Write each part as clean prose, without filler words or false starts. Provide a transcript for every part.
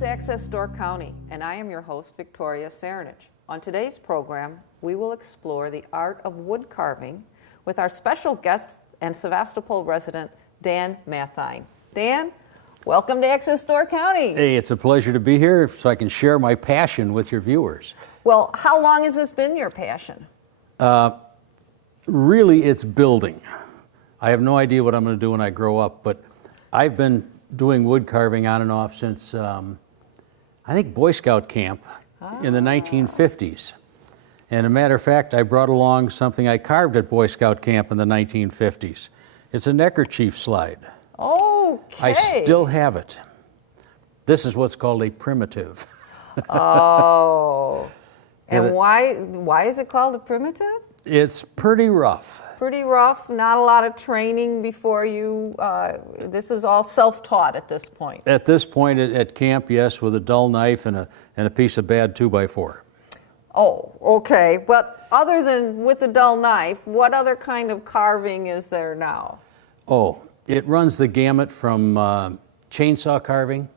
is Access Door County, and I am your host, Victoria Cerinich. On today's program, we will explore the art of wood carving with our special guest and Sevastopol resident, Dan Mathein. Dan, welcome to Access Door County. Hey, it's a pleasure to be here so I can share my passion with your viewers. Well, how long has this been your passion? Really, it's building. I have no idea what I'm going to do when I grow up, but I've been doing wood carving on and off since, I think, Boy Scout camp in the 1950s. And a matter of fact, I brought along something I carved at Boy Scout camp in the 1950s. It's a neckerchief slide. Okay. I still have it. This is what's called a primitive. Oh. And why is it called a primitive? It's pretty rough. Pretty rough, not a lot of training before you, this is all self-taught at this point. At this point at camp, yes, with a dull knife and a piece of bad 2x4. Oh, okay. But other than with the dull knife, what other kind of carving is there now? Oh, it runs the gamut from chainsaw carving.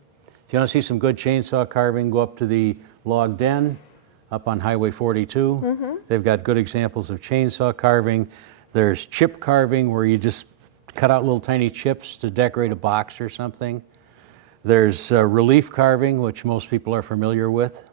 If you want to see some good chainsaw carving, go up to the log den up on Highway 42. Mm-hmm. They've got good examples of chainsaw carving. There's chip carving, where you just cut out little tiny chips to decorate a box or something. There's relief carving, which most people are familiar with.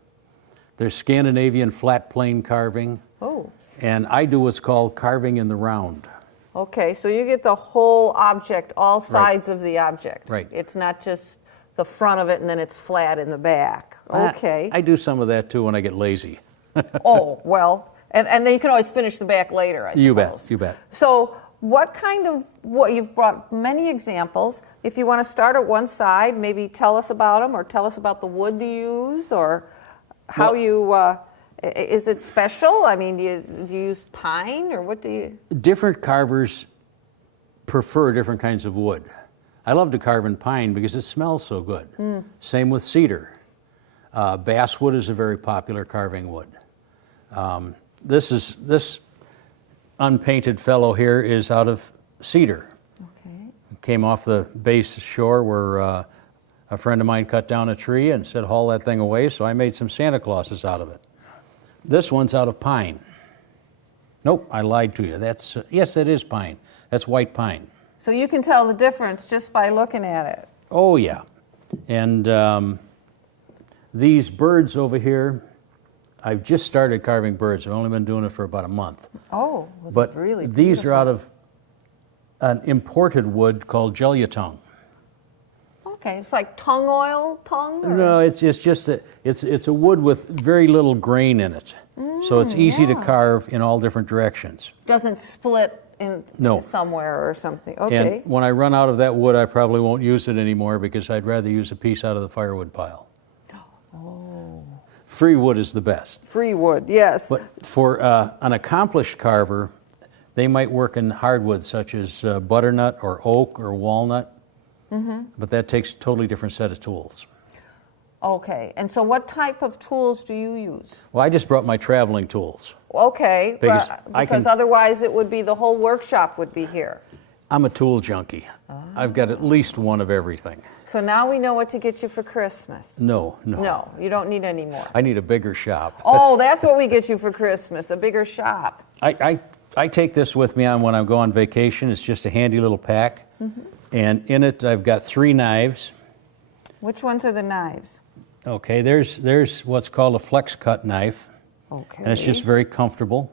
There's Scandinavian flat plane carving. Oh. And I do what's called carving in the round. Okay, so you get the whole object, all sides of the object. Right. It's not just the front of it and then it's flat in the back. Okay. I do some of that too when I get lazy. Oh, well. And then you can always finish the back later, I suppose. You bet. So what you've brought many examples. If you want to start at one side, maybe tell us about them, or tell us about the wood you use, or how is it special? I mean, do you use pine, or what do you? Different carvers prefer different kinds of wood. I love to carve in pine because it smells so good. Mm. Same with cedar. Basswood is a very popular carving wood. This unpainted fellow here is out of cedar. Okay. Came off the base shore where a friend of mine cut down a tree and said, haul that thing away, so I made some Santa Clauses out of it. This one's out of pine. Nope, I lied to you. Yes, it is pine. That's white pine. So you can tell the difference just by looking at it. Oh, yeah. And these birds over here, I've just started carving birds. I've only been doing it for about a month. Oh, but really these are out of an imported wood called Jelliatung. Okay, it's like tung? Or? No, it's just it's a wood with very little grain in it, so it's easy to carve in all different directions. Doesn't split in somewhere or something. Okay. And when I run out of that wood, I probably won't use it anymore because I'd rather use a piece out of the firewood pile. Oh. Free wood is the best. Free wood, yes. But for an accomplished carver, they might work in hardwoods such as butternut or oak or walnut, but that takes a totally different set of tools. Okay, and so what type of tools do you use? Well, I just brought my traveling tools. Okay, because otherwise it would be the whole workshop would be here. I'm a tool junkie. Oh. I've got at least one of everything. So now we know what to get you for Christmas. No, you don't need any more. I need a bigger shop. Oh, that's what we get you for Christmas, a bigger shop. I take this with me when I go on vacation. It's just a handy little pack. Mm-hmm. And in it, I've got 3 knives. Which ones are the knives? Okay, there's what's called a flex cut knife. Okay. And it's just very comfortable.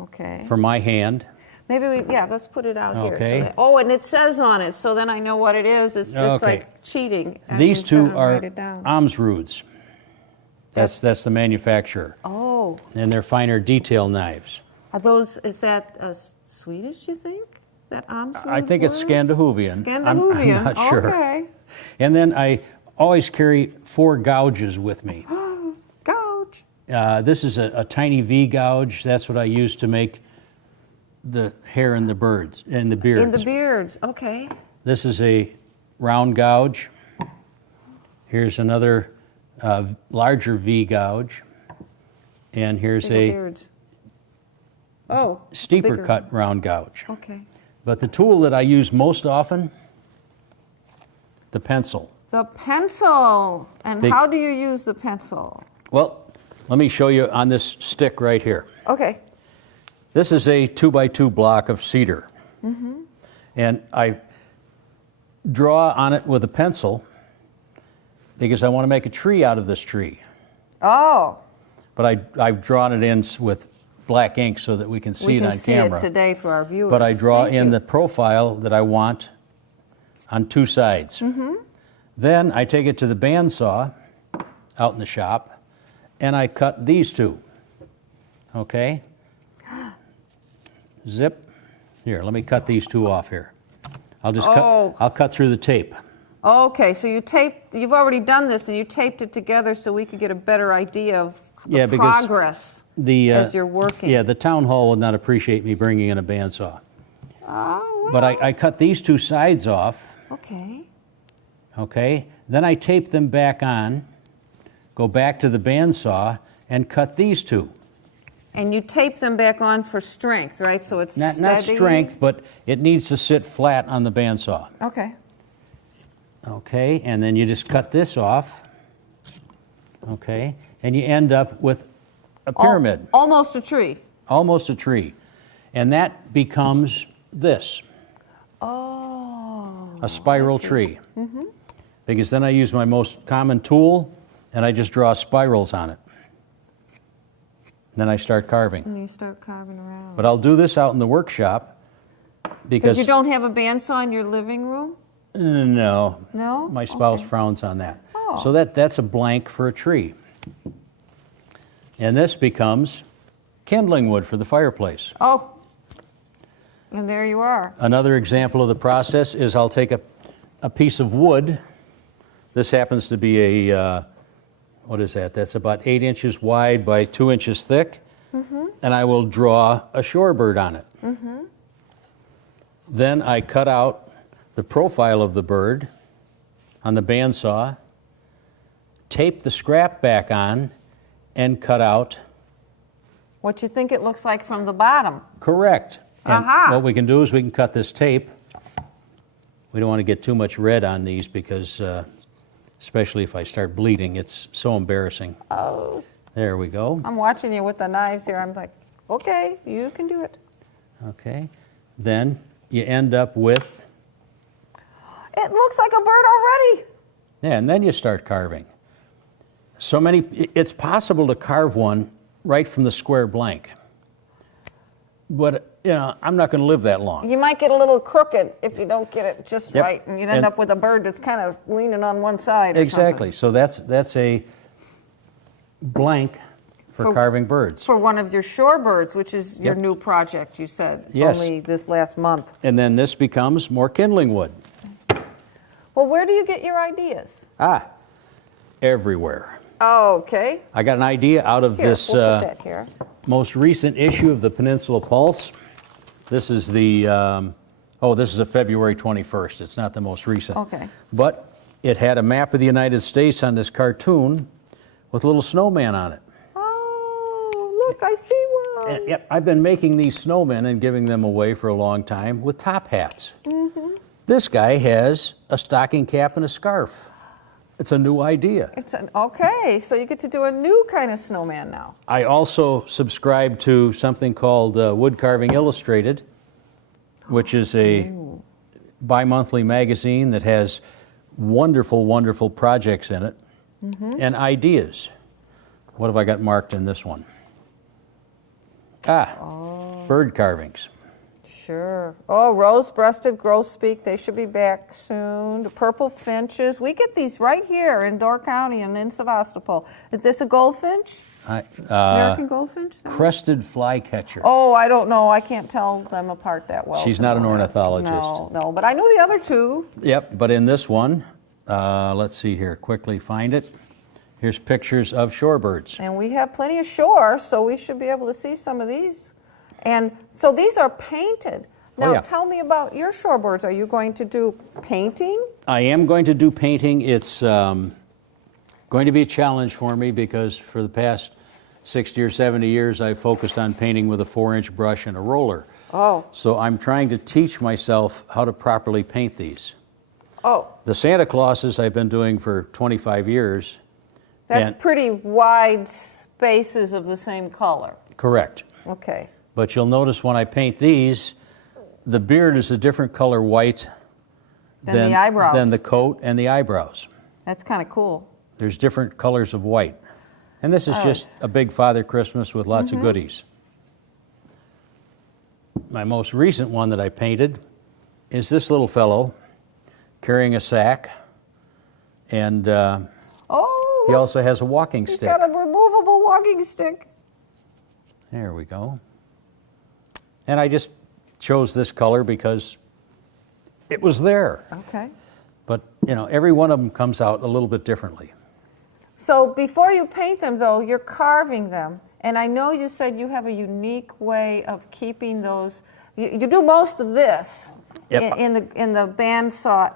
Okay. For my hand. Maybe let's put it out okay. here. So and it says on it, so then I know what it is. It's just like cheating. These two are Amsroods. That's the manufacturer. Oh. And they're finer detail knives. Is that Swedish, you think? That Amsrood I think it's Scandinavian. Scandinavian. I'm not sure. Okay. And then I always carry 4 gouges with me. Gouge. This is a tiny V gouge. That's what I use to make the hair in the birds, in the beards. In the beards, okay. This is a round gouge. Here's another larger V gouge. And here's steeper cut round gouge. Okay. But the tool that I use most often, the pencil. The pencil. And Big- how do you use the pencil? Well, let me show you on this stick right here. Okay. This is a 2x2 block of cedar. And I draw on it with a pencil because I want to make a tree out of this tree. Oh. But I've drawn it in with black ink so that we can see it on camera. We can see it today for our viewers. But I draw Thank in you. the profile that I want on two sides. Then I take it to the bandsaw out in the shop, and I cut these two. Okay? Zip. Here, let me cut these two off here. I'll just I'll cut through the tape. Okay, so you've already done this, and you taped it together so we could get a better idea of the because progress as you're working. Yeah, the town hall would not appreciate me bringing in a bandsaw. Oh, well. But I cut these two sides off. Okay. Okay, then I tape them back on, go back to the bandsaw, and cut these two. And you tape them back on for strength, right? So it's Not steady? strength, but it needs to sit flat on the bandsaw. Okay. Okay, and then you just cut this off. Okay, and you end up with a pyramid, Almost a tree. almost a tree. And that becomes this, Oh. a spiral tree. Because then I use my most common tool, and I just draw spirals on it. Then I start carving. And you start carving around. But I'll do this out in the workshop because you don't have a bandsaw in your living room? no, No? my spouse Okay. frowns on that. Oh. So that's a blank for a tree. And this becomes kindling wood for the fireplace. Oh. And there you are. Another example of the process is I'll take a piece of wood. This happens to be a, what is that? That's about 8 inches wide by 2 inches thick. And I will draw a shorebird on it. Then I cut out the profile of the bird on the bandsaw, tape the scrap back on, and cut out. What you think it looks like from the bottom. Correct. And Aha. what we can do is we can cut this tape. We don't want to get too much red on these because, especially if I start bleeding, it's so embarrassing. Oh. There we go. I'm watching you with the knives here. I'm like, okay, you can do it. Okay. Then you end up with, It looks like a bird already. yeah, and then you start carving. It's possible to carve one right from the square blank. But, I'm not going to live that long. You might get a little crooked if you don't get it just Yep. right, and you'd end up with a bird that's kind of leaning on one side or Exactly. So that's a blank for carving birds. For one of your shorebirds, which is your Yep. new project, you said, Yes. only this last month. And then this becomes more kindling wood. Well, where do you get your ideas? Everywhere. Oh, okay. I got an idea out of Here, this we'll put that here. most recent issue of the Peninsula Pulse. This is this is a February 21st. It's not the most recent. Okay. But it had a map of the United States on this cartoon with a little snowman on it. Oh, look, I see one. And, yep, I've been making these snowmen and giving them away for a long time with top hats. This guy has a stocking cap and a scarf. It's a new idea. Okay, so you get to do a new kind of snowman now. I also subscribe to something called Wood Carving Illustrated, which is a bi-monthly magazine that has wonderful, wonderful projects in it and ideas. What have I got marked in this one? Bird carvings. Sure. Oh, rose-breasted grosbeak, they should be back soon. The purple finches, we get these right here in Door County and in Sevastopol. Is this a goldfinch? American goldfinch? Crested Flycatcher. Oh, I don't know. I can't tell them apart that well. She's not an ornithologist. No, but I know the other two. Yep, but in this one, let's see here, quickly find it. Here's pictures of shorebirds. And we have plenty of shore, so we should be able to see some of these. And so these are painted. Now, yeah. Tell me about your shorebirds. Are you going to do painting? I am going to do painting. It's going to be a challenge for me because for the past 60 or 70 years, I've focused on painting with a 4-inch brush and a roller. Oh. So I'm trying to teach myself how to properly paint these. Oh. The Santa Clauses I've been doing for 25 years. That's and- pretty wide spaces of the same color. Correct. Okay. But you'll notice when I paint these, the beard is a different color white Than the eyebrows. than the coat and the eyebrows. That's kind of cool. There's different colors of white. And this is Oh, just a big Father Christmas with lots of goodies. My most recent one that I painted is this little fellow carrying a sack, and Oh, he look, also has a walking he's stick. got a removable walking stick. There we go. And I just chose this color because it was there. Okay. But, you know, every one of them comes out a little bit differently. So before you paint them, though, you're carving them. And I know you said you have a unique way of keeping those. You do most of this Yep. in the bandsaw,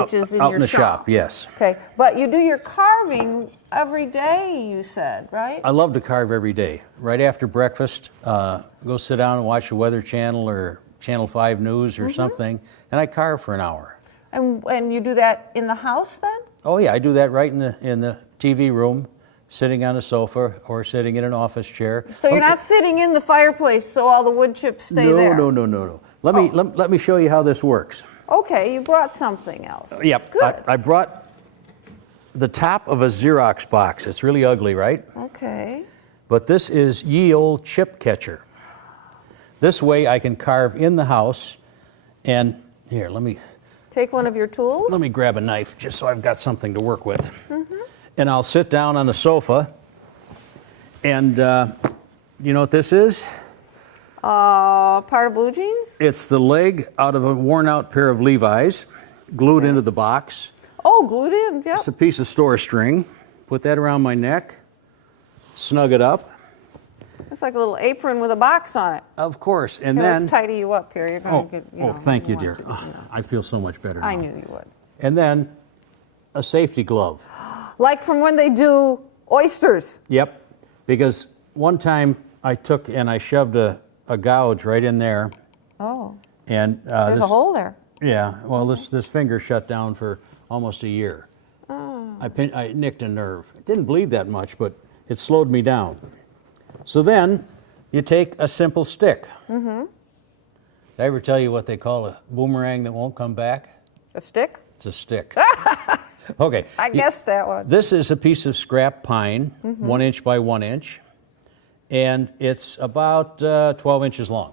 which is in out your in the shop, yes. Okay, but you do your carving every day, you said, right? I love to carve every day. Right after breakfast, go sit down and watch the Weather Channel or Channel 5 News or something, and I carve for an hour. And you do that in the house then? Oh yeah, I do that right in the TV room, sitting on a sofa or sitting in an office chair. So you're not sitting in the fireplace so all the wood chips stay no, there? No. Let me show you how this works. Okay, you brought something else. Yep, Good. I brought the top of a Xerox box. It's really ugly, right? Okay. But this is ye old chip catcher. This way I can carve in the house, and here, let me Take one of your tools. grab a knife just so I've got something to work with. And I'll sit down on the sofa, and you know what this is? Part of blue jeans? It's the leg out of a worn out pair of Levi's, glued into the box. Oh, glued in, yep. It's a piece of store string. Put that around my neck, snug it up. It's like a little apron with a box on it. Of course, and Here, then... let's tidy you up here. You're going to get, you know. thank you, want dear. to, know. I feel so much better now. I knew you would. And then a safety glove. Like from when they do oysters. Yep, because one time I took and I shoved a gouge right in there, Oh, and there's a hole there. Yeah, well, this finger shut down for almost a year. Oh. I nicked a nerve. It didn't bleed that much, but it slowed me down. So then you take a simple stick. Did I ever tell you what they call a boomerang that won't come back? A stick? It's a stick. Okay. I guessed that one. This is a piece of scrap pine, 1 inch by 1 inch, and it's about 12 inches long.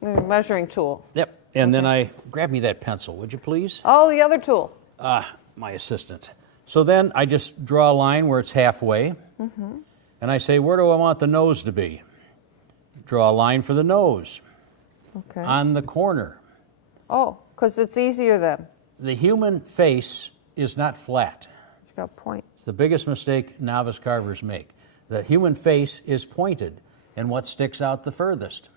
Measuring tool. Yep. And then I grab me that pencil, would you please? Oh, the other tool. My assistant. So then I just draw a line where it's halfway, and I say, where do I want the nose to be? Draw a line for the nose Okay. on the corner. Oh, because it's easier then. The human face is not flat. It's got a point. It's the biggest mistake novice carvers make. The human face is pointed, and what sticks out the furthest?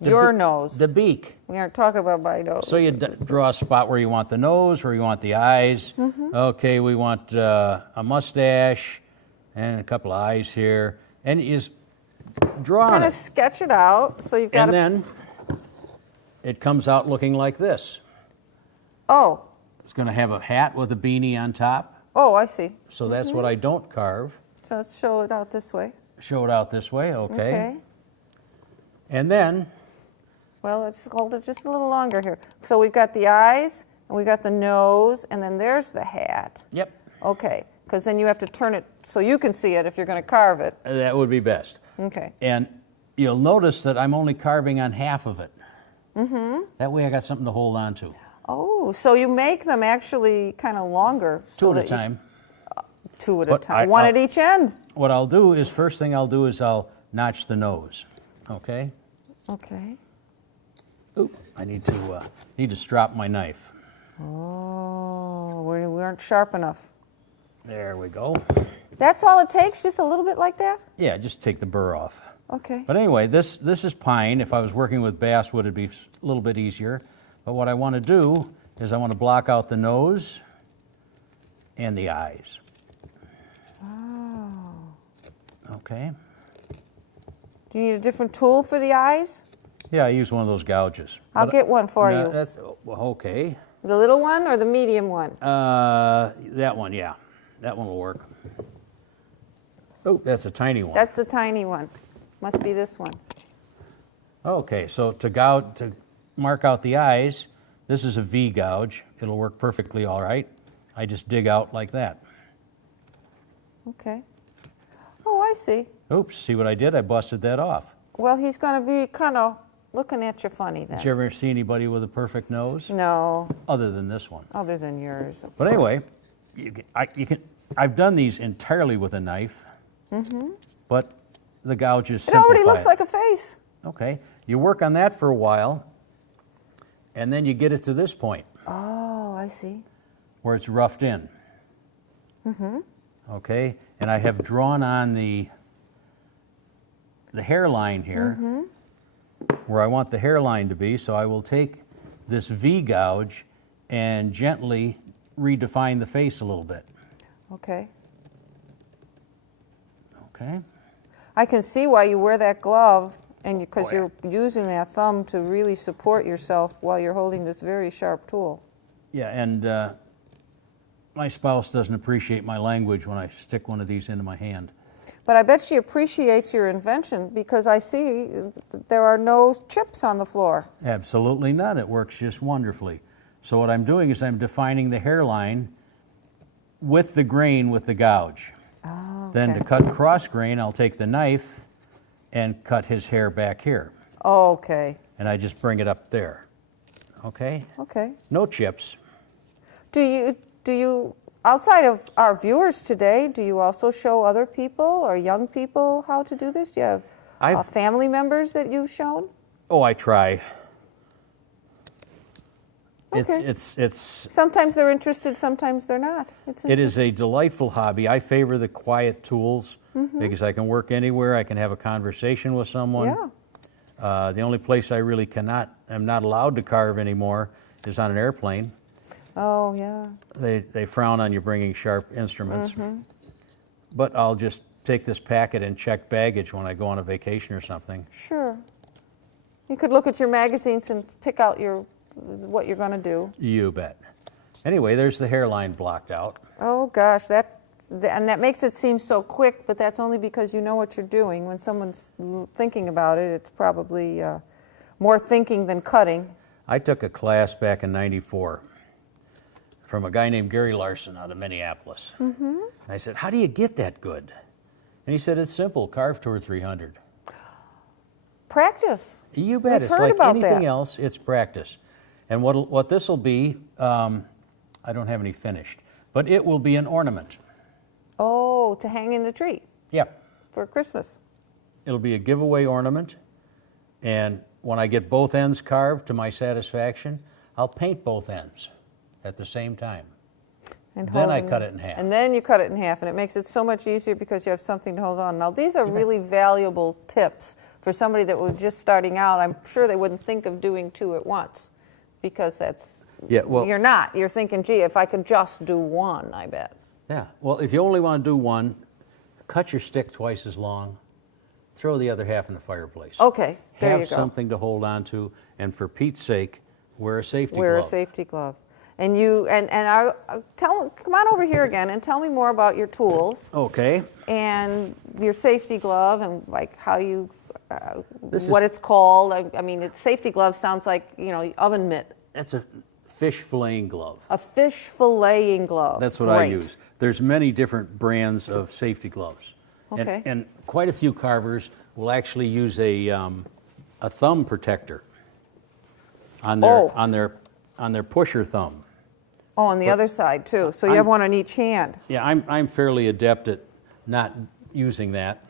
Your nose. The beak. We aren't talking about my nose. So you draw a spot where you want the nose, where you want the eyes. Okay, we want a mustache and a couple of eyes here. And you just draw on Kind of it. sketch it out so you've got And then it comes out looking like this. Oh, It's going to have a hat with a beanie on top. oh, I see. So that's what I don't carve. So let's show it out this way. Show it out this way, okay. Okay. And then, Well, let's hold it just a little longer here. So we've got the eyes, and we've got the nose, and then there's the hat. yep, Okay, because then you have to turn it so you can see it if you're going to carve it. that would be best. Okay. And you'll notice that I'm only carving on half of it. That way I got something to hold on to. Oh, so you make them actually kind of longer. Two so at a that you- time. Two at a But time. One at each end. What I'll do is, first thing I'll do is I'll notch the nose, okay? Okay. Oop, I need to strop my knife. Oh, we aren't sharp enough. There we go. That's all it takes, just a little bit like that? Yeah, just take the burr off. Okay. But anyway, this is pine. If I was working with basswood, it'd be a little bit easier. But what I want to do is I want to block out the nose and the eyes. Oh. Okay. Do you need a different tool for the eyes? Yeah, I use one of those gouges. I'll But- get one for No, you. That's well, okay. The little one or the medium one? That one, yeah. That one will work. Oh, that's a tiny one. That's the tiny one. Must be this one. Okay, so to mark out the eyes, this is a V gouge. It'll work perfectly all right. I just dig out like that. Okay. Oh, I see. Oops, see what I did? I busted that off. Well, he's going to be kind of looking at you funny then. Did you ever see anybody with a perfect nose? No, Other than this one. other than yours, of But anyway, course. I've done these entirely with a knife, but the gouges It simplify already looks like a face. Okay, you work on that for a while, and then you get it to this point Oh, I see. where it's roughed in. Okay, and I have drawn on the hairline here where I want the hairline to be, so I will take this V gouge and gently redefine the face a little bit. Okay. Okay, I can see why you wear that glove, and because Oh, yeah. you're using that thumb to really support yourself while you're holding this very sharp tool. yeah, and my spouse doesn't appreciate my language when I stick one of these into my hand. But I bet she appreciates your invention because I see there are no chips on the floor. Absolutely not. It works just wonderfully. So what I'm doing is I'm defining the hairline with the grain with the gouge. Oh, Then to cut cross grain, I'll take the knife and cut his hair back here. Okay. And I just bring it up there. Okay? Okay. No chips. Do you, outside of our viewers today, do you also show other people or young people how to do this? Do you have family members that you've shown? Oh, I try. Okay. It's Sometimes they're interested, sometimes they're not. It is a delightful hobby. I favor the quiet tools because I can work anywhere. I can have a conversation with someone. Yeah. The only place I really am not allowed to carve anymore is on an airplane. Oh, yeah. They frown on you bringing sharp instruments. But I'll just take this packet and check baggage when I go on a vacation or something. Sure. You could look at your magazines and pick out what you're going to do. You bet. Anyway, there's the hairline blocked out. Oh gosh, and that makes it seem so quick, but that's only because you know what you're doing. When someone's thinking about it, it's probably more thinking than cutting. I took a class back in '94 from a guy named Gary Larson out of Minneapolis. And I said, how do you get that good? And he said, it's simple, carve 2 or 300. Practice. You bet. We've It's heard like about anything that. else, it's practice. And what this will be, I don't have any finished, but it will be an ornament. Oh, to hang in the tree Yep. for Christmas. It'll be a giveaway ornament, and when I get both ends carved to my satisfaction, I'll paint both ends at the same time. And Then I holding cut it in half. And then you cut it in half, and it makes it so much easier because you have something to hold on. Now, these are really valuable tips for somebody that was just starting out. I'm sure they wouldn't think of doing 2 at once because you're not. You're thinking, gee, if I could just do 1, I bet. Yeah, well, if you only want to do 1, cut your stick twice as long, throw the other half in the fireplace. Okay, there you Have go. something to hold on to, and for Pete's sake, wear a safety glove. Wear a safety glove. And come on over here again and tell me more about your tools Okay. and your safety glove and like how you, This what is- it's called. I mean, safety glove sounds like, oven mitt. That's a fish filleting glove. A fish filleting glove. That's what I Great. use. There's many different brands of safety gloves. Okay. And quite a few carvers will actually use a thumb protector on their pusher thumb. Oh, on the other side too. So you have one on each hand. Yeah, I'm fairly adept at not using that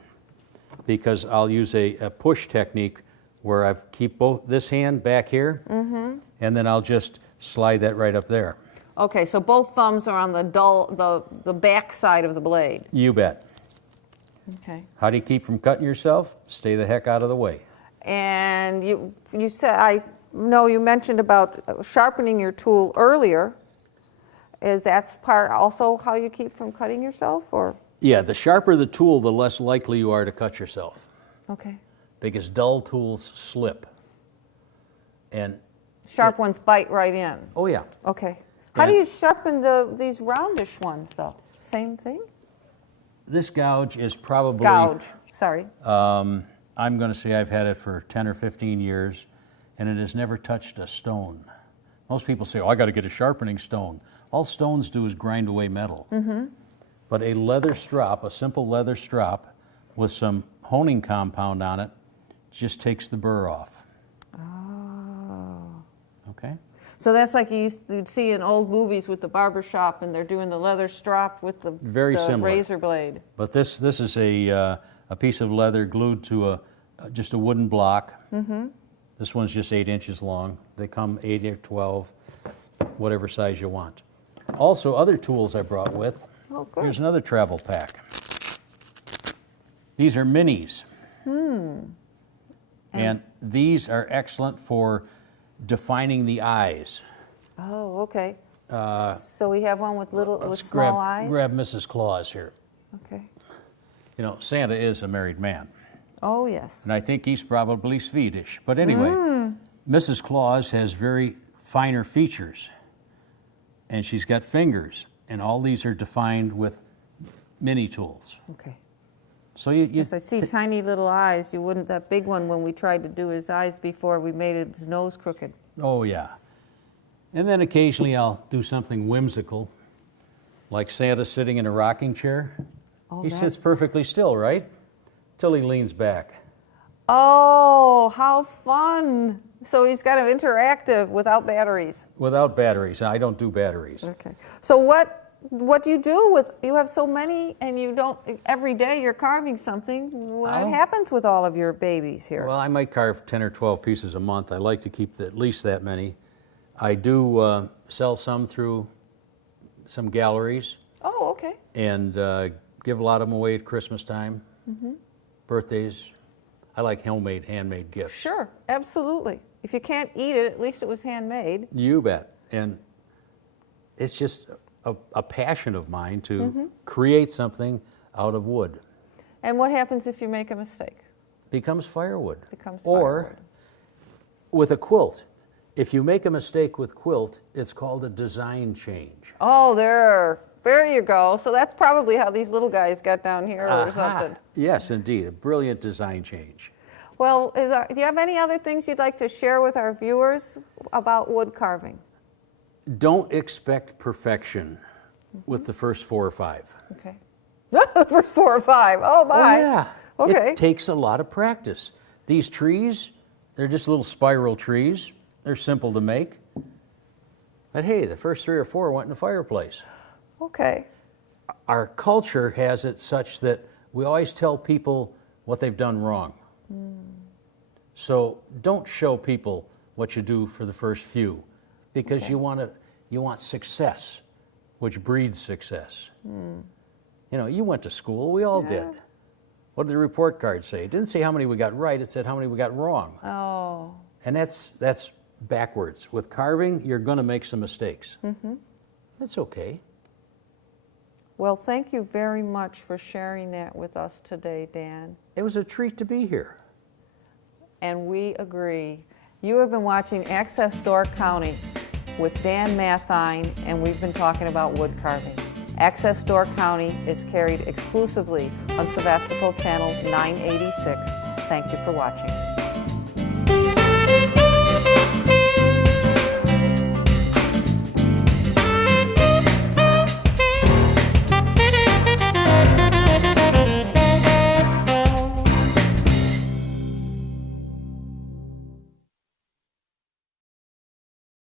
because I'll use a push technique where I keep this hand back here, and then I'll just slide that right up there. Okay, so both thumbs are on the back side of the blade. You bet. Okay. How do you keep from cutting yourself? Stay the heck out of the way. And you said, I know you mentioned about sharpening your tool earlier. Is that part also how you keep from cutting yourself, or? Yeah, the sharper the tool, the less likely you are to cut yourself, Okay. because dull tools slip. And Sharp ones bite right in. Oh, yeah. Okay. How do And- you sharpen these roundish ones, though? Same thing? This gouge is probably... Gouge, sorry. I'm going to say I've had it for 10 or 15 years, and it has never touched a stone. Most people say, oh, I got to get a sharpening stone. All stones do is grind away metal. But a leather strop, a simple leather strop with some honing compound on it, just takes the burr off. Oh. Okay? So that's like you'd see in old movies with the barber shop, and they're doing the leather strop with the Similar. razor blade. But this is a piece of leather glued to just a wooden block. This one's just 8 inches long. They come 8 or 12, whatever size you want. Also, other tools I brought with. Oh, good. Here's another travel pack. These are minis. And these are excellent for defining the eyes. Oh, okay. So we have one with small eyes? Grab Mrs. Claus here. Okay. You know, Santa is a married man, Oh, yes. and I think he's probably Swedish. But anyway, Mrs. Claus has very finer features, and she's got fingers, and all these are defined with mini tools. Okay. So you Yes, I see tiny little eyes. You wouldn't, that big one, when we tried to do his eyes before, we made his nose crooked. Oh, yeah. And then occasionally I'll do something whimsical, like Santa sitting in a rocking chair. Oh, He sits perfectly still, right? Till he leans back. Oh, how fun. So he's kind of interactive without batteries. Without batteries. I don't do batteries. Okay. So what do you do with, you have so many and you don't, every day you're carving something. What happens with all of your babies here? Well, I might carve 10 or 12 pieces a month. I like to keep at least that many. I do sell some through some galleries Oh, okay. and give a lot of them away at Christmas time, birthdays. I like handmade gifts. Sure, absolutely. If you can't eat it, at least it was handmade. You bet. And it's just a passion of mine to create something out of wood. And what happens if you make a mistake? Becomes firewood. Becomes Or firewood. with a quilt. If you make a mistake with quilt, it's called a design change. Oh, there you go. So that's probably how these little guys got down here or Aha. something. Yes, indeed. A brilliant design change. Well, do you have any other things you'd like to share with our viewers about wood carving? Don't expect perfection with the first 4 or 5. Okay. First 4 or 5. Oh, my. Oh, yeah. Okay. It takes a lot of practice. These trees, they're just little spiral trees. They're simple to make. But hey, the first 3 or 4 went in the fireplace. Okay. Our culture has it such that we always tell people what they've done wrong. So don't show people what you do for the first few, because you want success, which breeds success. You know, you went to school, we all did. What did the report card say? It didn't say how many we got right, it said how many we got wrong. Oh. And that's backwards. With carving, you're going to make some mistakes. That's okay. Well, thank you very much for sharing that with us today, Dan. It was a treat to be here. And we agree. You have been watching Access Door County with Dan Mathein, and we've been talking about wood carving. Access Door County is carried exclusively on Sevastopol Channel 986. Thank you for watching.